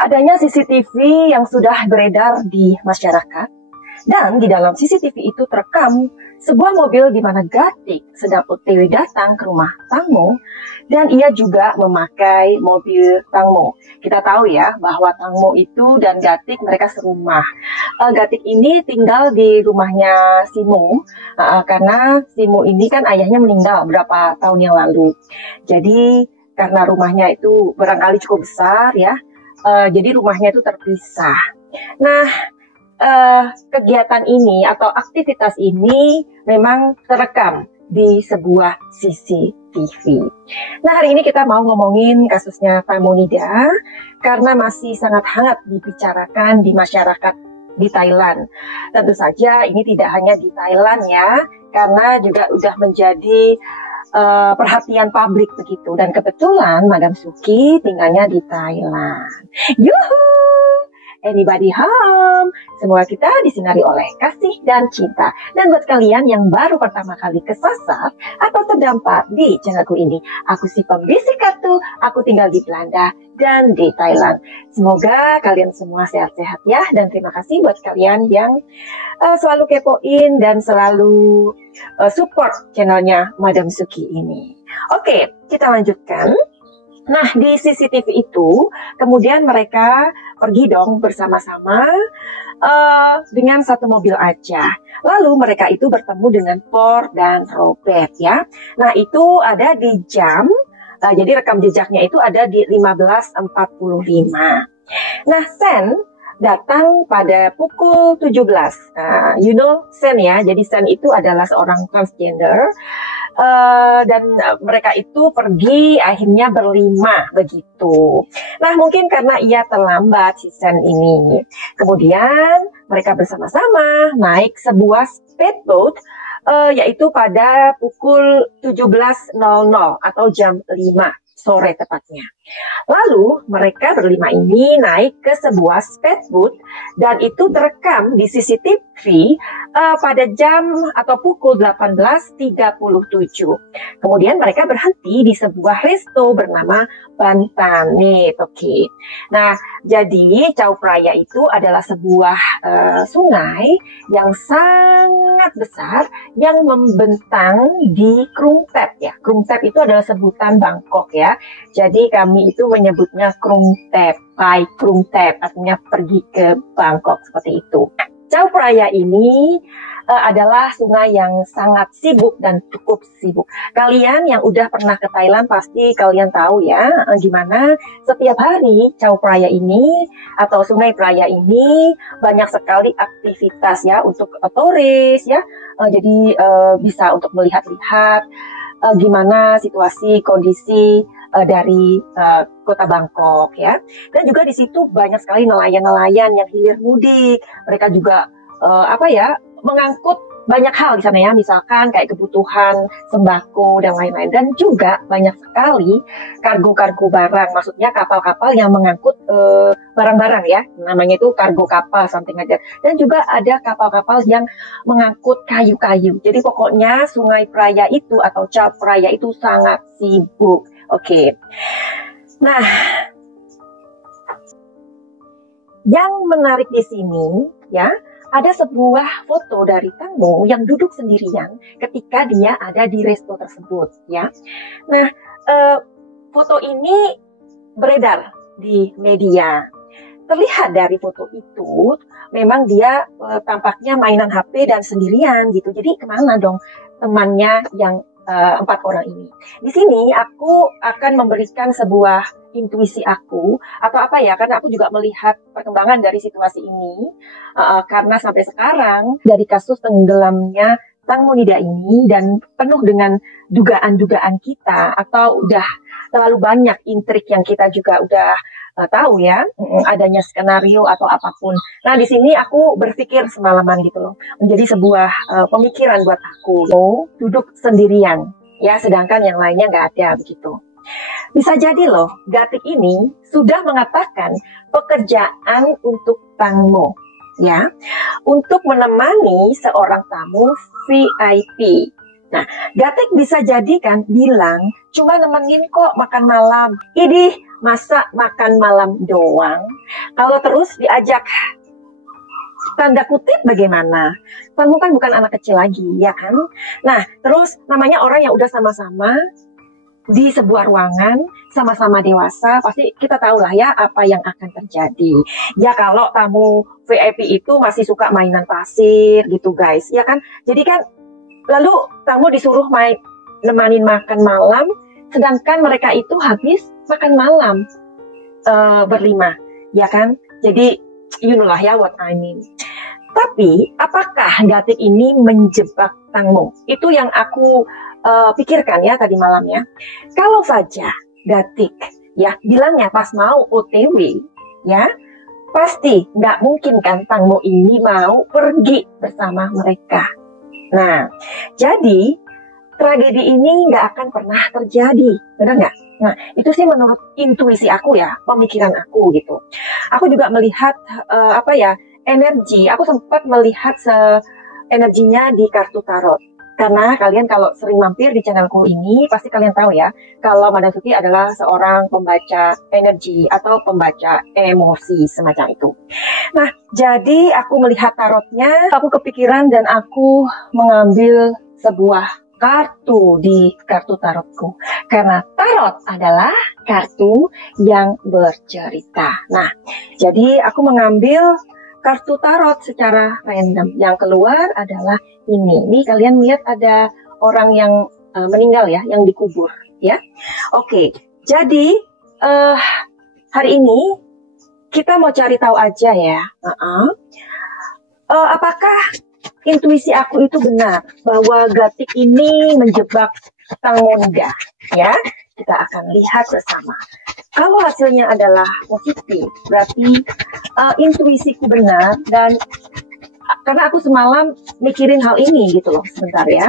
Adanya CCTV yang sudah beredar di masyarakat, dan di dalam CCTV itu terekam sebuah mobil di mana Gatik sedang OTW datang ke rumah Tangmo, dan ia juga memakai mobil Tangmo. Kita tahu ya bahwa Tangmo itu dan Gatik mereka serumah. Gatik ini tinggal di rumahnya Simo, karena Simo ini kan ayahnya meninggal beberapa tahun yang lalu. Jadi karena rumahnya itu barangkali cukup besar ya, jadi rumahnya itu terpisah. Nah, kegiatan ini atau aktivitas ini memang terekam di sebuah CCTV. Nah, hari ini kita mau ngomongin kasusnya Tamonida karena masih sangat hangat dibicarakan di masyarakat di Thailand. Tentu saja ini tidak hanya di Thailand ya, karena juga sudah menjadi perhatian publik begitu. Dan kebetulan Madam Suki tinggalnya di Thailand. Yuhu! Anybody home? Semua kita disinari oleh kasih dan cinta. Dan buat kalian yang baru pertama kali kesasar atau terdampak di channelku ini, aku si pembisik kartu, aku tinggal di Belanda dan di Thailand. Semoga kalian semua sehat-sehat ya. Dan terima kasih buat kalian yang selalu kepoin dan selalu support channelnya Madam Suki ini. Oke, kita lanjutkan. Nah, di CCTV itu, kemudian mereka pergi dong bersama-sama dengan satu mobil aja. Lalu mereka itu bertemu dengan Por dan Robert ya. Nah, itu ada di jam, jadi rekam jejaknya itu ada di 15.45. Nah, Sen datang pada pukul 17. You know Sen ya, jadi Sen itu adalah seorang transgender. Dan mereka itu pergi akhirnya berlima begitu. Nah, mungkin karena ia terlambat si Sen ini. Kemudian mereka bersama-sama naik sebuah speedboat yaitu pada pukul 17.00 atau jam 5 sore tepatnya. Lalu mereka berlima ini naik ke sebuah speedboat dan itu terekam di CCTV pada jam atau pukul 18.37. Kemudian mereka berhenti di sebuah resto bernama Bantanit. Oke. Nah, jadi Chao Phraya itu adalah sebuah sungai yang sangat besar yang membentang di Krung Thep ya. Krung Thep itu adalah sebutan Bangkok ya. Jadi kami itu menyebutnya Krung Thep, Pai Krung Thep, artinya pergi ke Bangkok seperti itu. Chao Phraya ini adalah sungai yang sangat sibuk dan cukup sibuk. Kalian yang udah pernah ke Thailand pasti kalian tahu ya, gimana setiap hari Chao Phraya ini atau Sungai Phraya ini banyak sekali aktivitas ya untuk turis ya. Jadi bisa untuk melihat-lihat gimana situasi kondisi dari kota Bangkok ya. Dan juga di situ banyak sekali nelayan-nelayan yang hilir mudik. Mereka juga mengangkut banyak hal di sana ya, misalkan kayak kebutuhan sembako dan lain-lain. Dan juga banyak sekali kargo-kargo barang, maksudnya kapal-kapal yang mengangkut barang-barang ya, namanya itu kargo kapal something aja. Dan juga ada kapal-kapal yang mengangkut kayu-kayu. Jadi pokoknya Sungai Phraya itu atau Chao Phraya itu sangat sibuk. Oke. Nah, yang menarik di sini ya, ada sebuah foto dari Tangmo yang duduk sendirian ketika dia ada di resto tersebut ya. Nah, foto ini beredar di media. Terlihat dari foto itu memang dia tampaknya mainan HP dan sendirian gitu. Jadi kemana dong temannya yang 4 orang ini? Di sini aku akan memberikan sebuah intuisi aku atau apa ya, karena aku juga melihat perkembangan dari situasi ini karena sampai sekarang dari kasus tenggelamnya Tamonida ini dan penuh dengan dugaan-dugaan kita atau udah terlalu banyak intrik yang kita juga udah tahu ya, adanya skenario atau apapun. Nah, di sini aku berpikir semalaman gitu loh, menjadi sebuah pemikiran buat aku. Duduk sendirian ya, sedangkan yang lainnya nggak ada begitu. Bisa jadi loh, Gatik ini sudah mengatakan pekerjaan untuk Tangmo ya, untuk menemani seorang tamu VIP. Nah, Gatik bisa jadi kan bilang cuma nemenin kok makan malam. Idih, masa makan malam doang? Kalau terus diajak tanda kutip bagaimana? Kamu kan bukan anak kecil lagi, ya kan? Nah, terus namanya orang yang udah sama-sama di sebuah ruangan, sama-sama dewasa, pasti kita tahu lah ya apa yang akan terjadi. Ya kalau tamu VIP itu masih suka mainan pasir gitu guys, ya kan? Jadi kan lalu tamu disuruh nemanin makan malam, sedangkan mereka itu habis makan malam berlima, ya kan? Jadi you know lah ya what I mean. Tapi apakah Gatik ini menjebak Tangmo? Itu yang aku pikirkan ya tadi malam ya. Kalau saja Gatik ya bilangnya pas mau OTW ya, pasti nggak mungkin kan Tangmo ini mau pergi bersama mereka. Nah, jadi tragedi ini nggak akan pernah terjadi, benar nggak? Nah, itu sih menurut intuisi aku ya, pemikiran aku gitu. Aku juga melihat energi. Aku sempat melihat energinya di kartu tarot. Karena kalian kalau sering mampir di channelku ini, pasti kalian tahu ya, kalau Madam Suti adalah seorang pembaca energi atau pembaca emosi semacam itu. Nah, jadi aku melihat tarotnya, aku kepikiran dan aku mengambil sebuah kartu di kartu tarotku. Karena tarot adalah kartu yang bercerita. Nah, jadi aku mengambil kartu tarot secara random. Yang keluar adalah ini. Ini kalian lihat ada orang yang meninggal ya, yang dikubur ya. Oke, jadi hari ini kita mau cari tahu aja ya. Apakah intuisi aku itu benar bahwa Gatik ini menjebak Tangmonda ya? Kita akan lihat bersama. Kalau hasilnya adalah positif, berarti intuisiku benar, dan karena aku semalam mikirin hal ini gitu loh. Sebentar ya.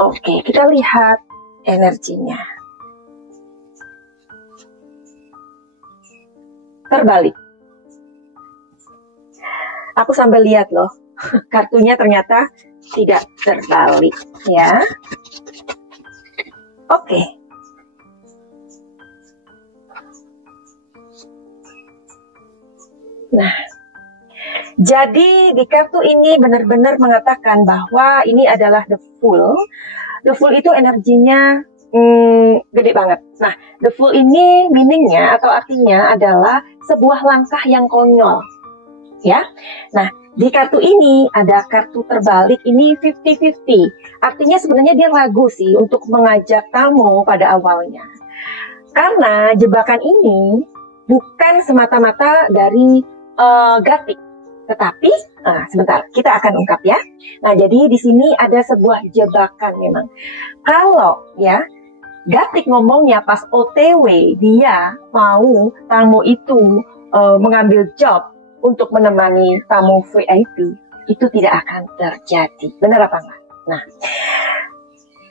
Oke, kita lihat energinya. Terbalik. Aku sambil lihat loh, kartunya ternyata tidak terbalik ya. Oke. Nah, jadi di kartu ini benar-benar mengatakan bahwa ini adalah the Fool. The Fool itu energinya gede banget. Nah, the Fool ini meaningnya atau artinya adalah sebuah langkah yang konyol. Ya, nah di kartu ini ada kartu terbalik ini 50-50. Artinya sebenarnya dia ragu sih untuk mengajak tamu pada awalnya. Karena jebakan ini bukan semata-mata dari Gatik, tetapi sebentar kita akan ungkap ya. Nah jadi di sini ada sebuah jebakan memang. Kalau ya Gatik ngomongnya pas OTW dia mau tamu itu mengambil job untuk menemani tamu VIP, itu tidak akan terjadi. Benar apa enggak? Nah,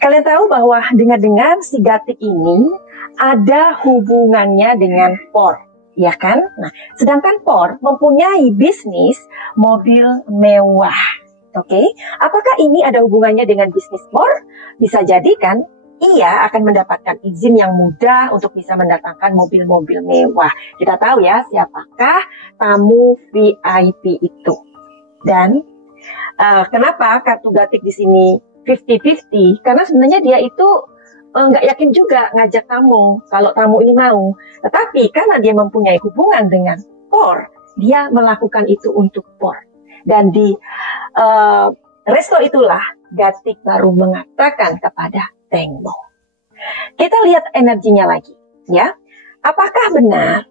kalian tahu bahwa dengar-dengar si Gatik ini ada hubungannya dengan Por, ya kan? Nah, sedangkan Por mempunyai bisnis mobil mewah. Oke, apakah ini ada hubungannya dengan bisnis Por? Bisa jadi kan? Ia akan mendapatkan izin yang mudah untuk bisa mendatangkan mobil-mobil mewah. Kita tahu ya siapakah tamu VIP itu. Dan kenapa kartu Gatik di sini 50-50? Karena sebenarnya dia itu nggak yakin juga ngajak tamu kalau tamu ini mau. Tetapi karena dia mempunyai hubungan dengan Por, dia melakukan itu untuk Por. Dan di resto itulah Gatik baru mengatakan kepada Tangmo. Kita lihat energinya lagi, ya. Apakah benar?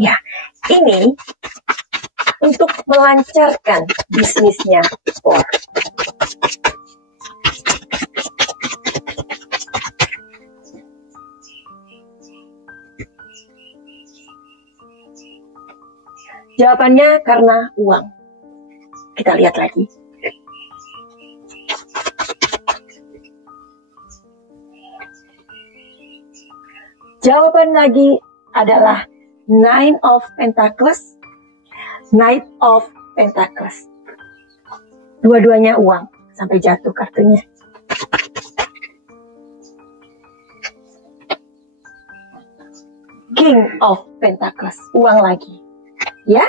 Ya, ini untuk melancarkan bisnisnya Por. Jawabannya karena uang. Kita lihat lagi. Jawaban lagi adalah Nine of Pentacles, Knight of Pentacles. Dua-duanya uang, sampai jatuh kartunya. King of Pentacles, uang lagi, ya.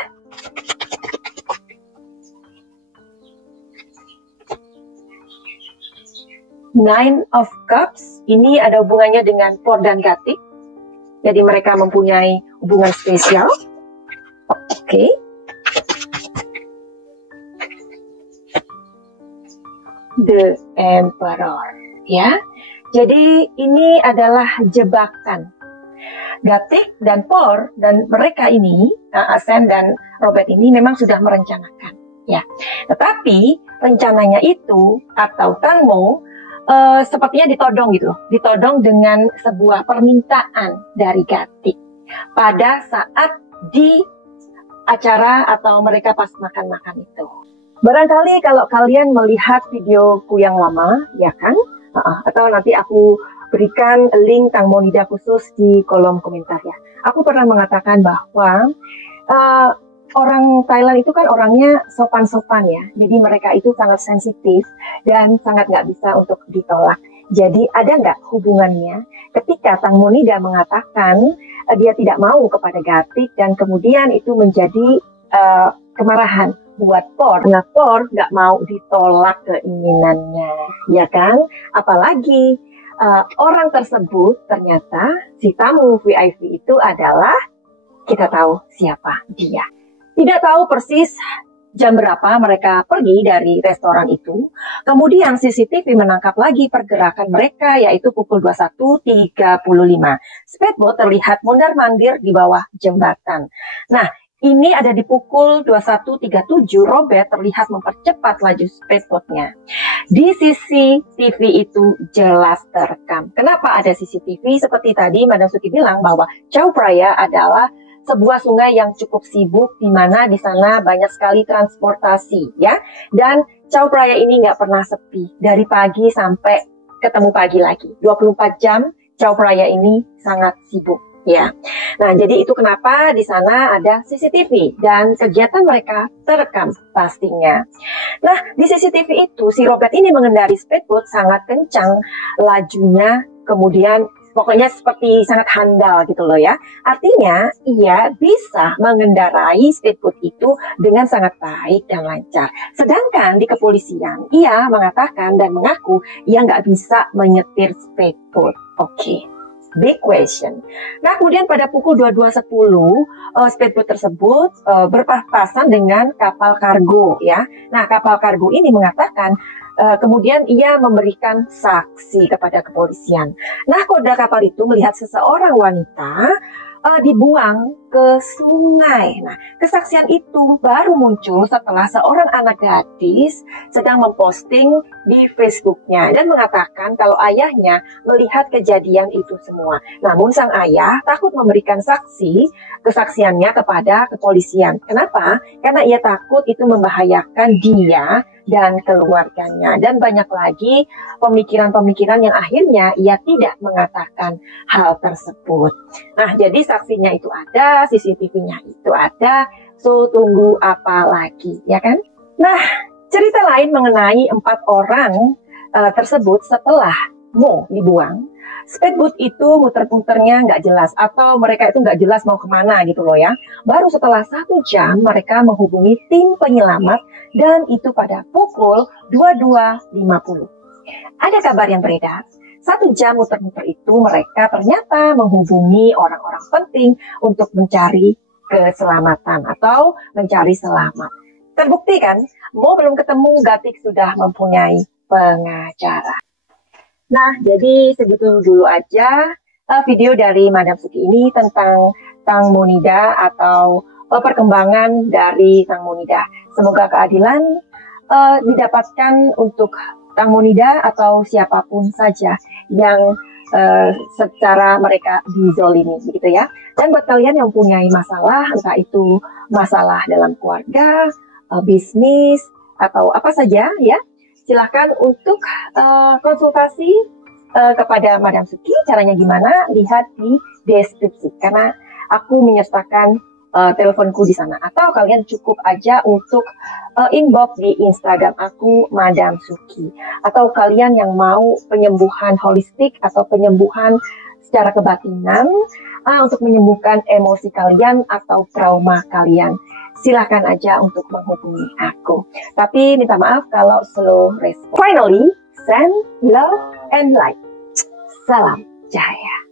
Nine of Cups, ini ada hubungannya dengan Por dan Gatik. Jadi mereka mempunyai hubungan spesial. Oke. The Emperor, ya. Jadi ini adalah jebakan. Gatik dan Por dan mereka ini, Ascend dan Robert ini memang sudah merencanakan, ya. Tetapi rencananya itu atau Tangmo sepertinya ditodong gitu loh, ditodong dengan sebuah permintaan dari Gatik pada saat di acara atau mereka pas makan-makan itu. Barangkali kalau kalian melihat videoku yang lama, ya kan? Atau nanti aku berikan link Tangmo Nida khusus di kolom komentar ya. Aku pernah mengatakan bahwa orang Thailand itu kan orangnya sopan-sopan ya. Jadi mereka itu sangat sensitif dan sangat nggak bisa untuk ditolak. Jadi ada nggak hubungannya ketika Tangmo Nida mengatakan dia tidak mau kepada Gatik dan kemudian itu menjadi kemarahan buat Por. Nah, Por nggak mau ditolak keinginannya, ya kan? Apalagi orang tersebut ternyata si tamu VIP itu adalah, kita tahu siapa dia. Tidak tahu persis jam berapa mereka pergi dari restoran itu. Kemudian CCTV menangkap lagi pergerakan mereka, yaitu pukul 21.35. Speedboat terlihat mondar-mandir di bawah jembatan. Nah, ini ada di pukul 21.37, Robert terlihat mempercepat laju speedboatnya. Di CCTV itu jelas terekam. Kenapa ada CCTV? Seperti tadi Madam Suki bilang bahwa Chao Phraya adalah sebuah sungai yang cukup sibuk, di mana di sana banyak sekali transportasi, ya. Dan Chao Phraya ini nggak pernah sepi, dari pagi sampai ketemu pagi lagi. 24 jam Chao Phraya ini sangat sibuk, ya. Nah, jadi itu kenapa di sana ada CCTV dan kegiatan mereka terekam pastinya. Nah, di CCTV itu si Robert ini mengendari speedboat sangat kencang lajunya, kemudian pokoknya seperti sangat handal gitu loh ya. Artinya ia bisa mengendarai speedboat itu dengan sangat baik dan lancar. Sedangkan di kepolisian ia mengatakan dan mengaku ia nggak bisa menyetir speedboat. Oke. Big question. Nah, kemudian pada pukul 22.10 speedboat tersebut berpapasan dengan kapal kargo ya. Nah, kapal kargo ini mengatakan kemudian ia memberikan saksi kepada kepolisian. Nah, koda kapal itu melihat seseorang wanita dibuang ke sungai. Nah, kesaksian itu baru muncul setelah seorang anak gadis sedang memposting di Facebooknya dan mengatakan kalau ayahnya melihat kejadian itu semua. Namun sang ayah takut memberikan kesaksiannya kepada kepolisian. Kenapa? Karena ia takut itu membahayakan dia dan keluarganya. Dan banyak lagi pemikiran-pemikiran yang akhirnya ia tidak mengatakan hal tersebut. Nah, jadi saksinya itu ada, CCTV-nya itu ada, so tunggu apa lagi, ya kan? Nah, cerita lain mengenai 4 orang tersebut setelah Mo dibuang, speedboat itu muter-muternya nggak jelas, atau mereka itu nggak jelas mau kemana gitu loh ya. Baru setelah 1 jam mereka menghubungi tim penyelamat dan itu pada pukul 22.50. Ada kabar yang beredar. 1 jam muter-muter itu mereka ternyata menghubungi orang-orang penting untuk mencari keselamatan atau mencari selamat. Terbukti kan, Mo belum ketemu, Gatik sudah mempunyai pengacara. Nah, jadi segitu dulu aja video dari Madam Suki ini tentang Tangmo Nida atau perkembangan dari Tangmo Nida. Semoga keadilan didapatkan untuk Tangmo Nida atau siapapun saja yang secara mereka dizolimi, begitu ya. Dan buat kalian yang punya masalah, entah itu masalah dalam keluarga, bisnis, atau apa saja ya, silahkan untuk konsultasi kepada Madam Suki. Caranya gimana? Lihat di deskripsi, karena aku menyertakan teleponku di sana. Atau kalian cukup aja untuk inbox di Instagram aku, Madam Suki. Atau kalian yang mau penyembuhan holistik atau penyembuhan secara kebatinan untuk menyembuhkan emosi kalian atau trauma kalian. Silahkan aja untuk menghubungi aku. Tapi minta maaf kalau slow respon. Finally, send love and light. Salam Cahaya.